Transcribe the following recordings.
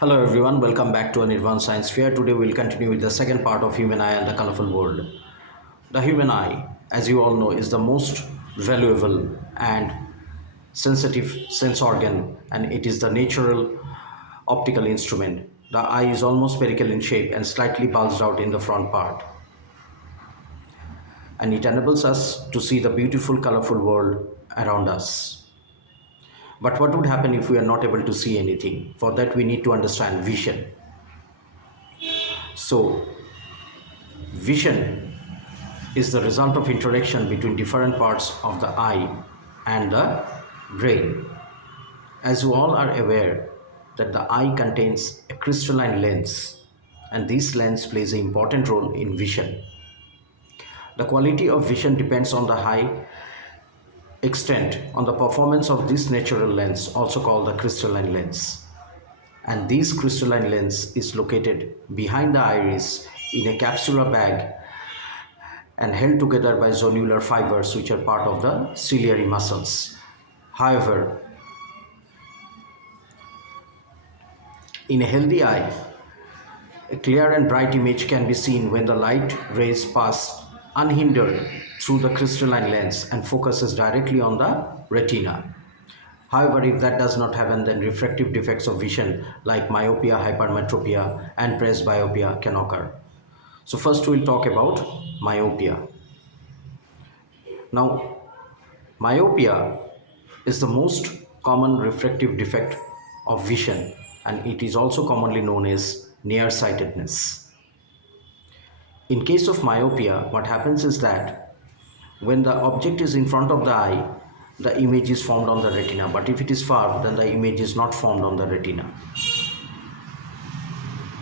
Hello everyone, welcome back to an advanced science fair. Today we'll continue with the second part of human eye and the colorful world. The human eye, as you all know, is the most valuable and sensitive sense organ, and it is the natural optical instrument. The eye is almost spherical in shape and slightly bulged out in the front part, and it enables us to see the beautiful colorful world around us. But what would happen if we are not able to see anything? For that we need to understand vision. So vision is the result of interaction between different parts of the eye and the brain. As you all are aware that the eye contains a crystalline lens, and this lens plays an important role in vision. The quality of vision depends on the high extent on the performance of this natural lens, also called the crystalline lens. And this crystalline lens is located behind the iris in a capsular bag and held together by zonular fibers, which are part of the ciliary muscles. However, in a healthy eye, a clear and bright image can be seen when the light rays pass unhindered through the crystalline lens and focuses directly on the retina. However, if that does not happen, then refractive defects of vision like myopia, hypermetropia, and presbyopia can occur. So first we'll talk about myopia. Now, myopia is the most common refractive defect of vision, and it is also commonly known as nearsightedness. In case of myopia, what happens is that when the object is in front of the eye, the image is formed on the retina, but if it is far, then the image is not formed on the retina.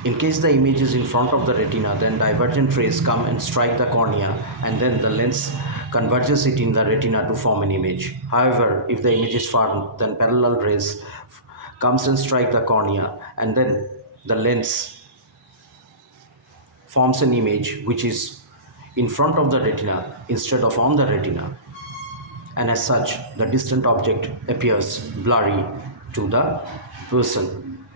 In case the image is in front of the retina, then divergent rays come and strike the cornea, and then the lens converges it in the retina to form an image. However, if the image is far, then parallel rays comes and strike the cornea, and then the lens forms an image which is in front of the retina instead of on the retina, and as such the distant object appears blurry to the person.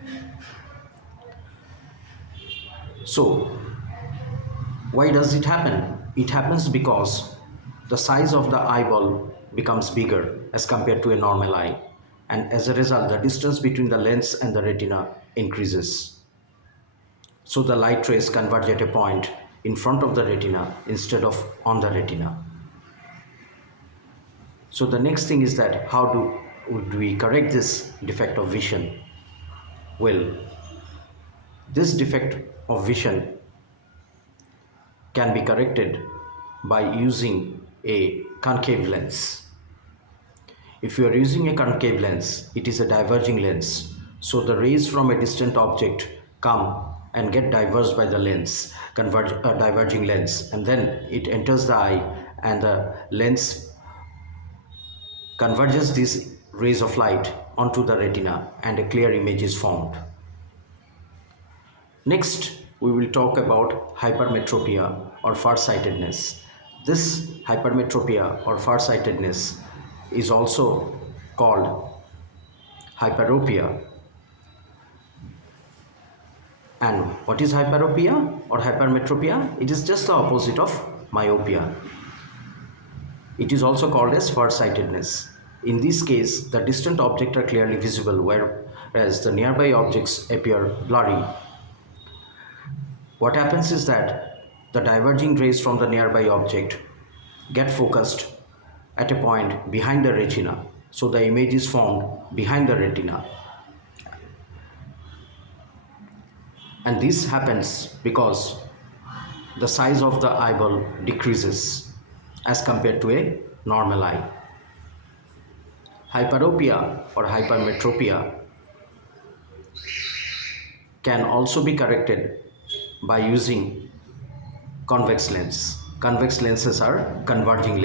So why does it happen? It happens because the size of the eyeball becomes bigger as compared to a normal eye, and as a result the distance between the lens and the retina increases. So the light rays converge at a point in front of the retina instead of on the retina. So the next thing is that would we correct this defect of vision? Well, this defect of vision can be corrected by using a concave lens. If you are using a concave lens, it is a diverging lens. So the rays from a distant object come and get diverged by the lens, diverging lens, and then it enters the eye, and the lens converges these rays of light onto the retina, and a clear image is formed. Next, we will talk about hypermetropia or farsightedness. This hypermetropia or farsightedness is also called hyperopia. And what is hyperopia or hypermetropia? It is just the opposite of myopia. It is also called as farsightedness. In this case, the distant objects are clearly visible, whereas the nearby objects appear blurry. What happens is that the diverging rays from the nearby object get focused at a point behind the retina, so the image is formed behind the retina. And this happens because the size of the eyeball decreases as compared to a normal eye. Hyperopia or hypermetropia can also be corrected by using convex lens. Convex lenses are converging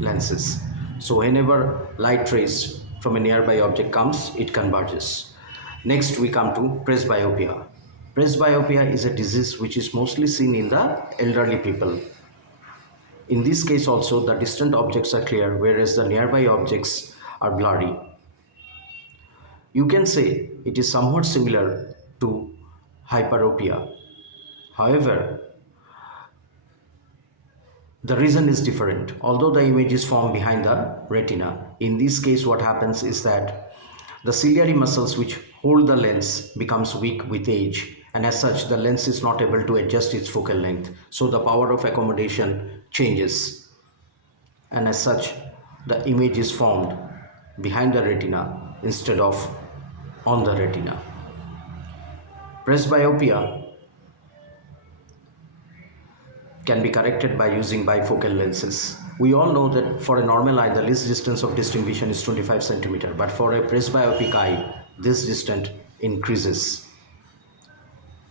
lenses. So whenever light rays from a nearby object comes, it converges. Next we come to presbyopia. Presbyopia is a disease which is mostly seen in the elderly people. In this case also, the distant objects are clear, whereas the nearby objects are blurry. You can say it is somewhat similar to to hyperopia. However, the reason is different. Although the image is formed behind the retina, in this case what happens is that the ciliary muscles which hold the lens becomes weak with age, and as such the lens is not able to adjust its focal length. So the power of accommodation changes, and as such the image is formed behind the retina instead of on the retina. Presbyopia can be corrected by using bifocal lenses. We all know that for a normal eye, the least distance of distinct vision is 25 cm, but for a presbyopic eye, this distance increases.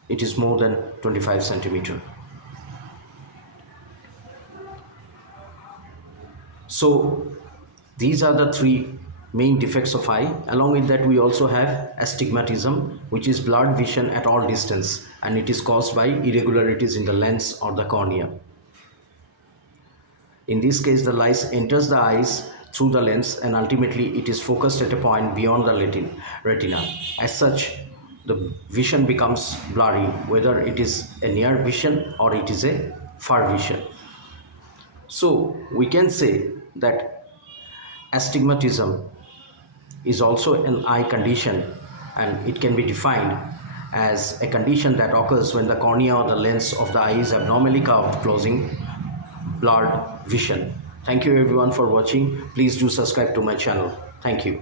It is more than 25 cm. So these are the three main defects of eye. Along with that, we also have astigmatism, which is blurred vision at all distance, and it is caused by irregularities in the lens or the cornea. In this case, the light enters the eyes through the lens and ultimately it is focused at a point beyond the retina. As such, the vision becomes blurry, whether it is a near vision or it is a far vision. So we can say that astigmatism is also an eye condition, and it can be defined as a condition that occurs when the cornea or the lens of the eye is abnormally curved, causing blurred vision. Thank you everyone for watching. Please do subscribe to my channel. Thank you.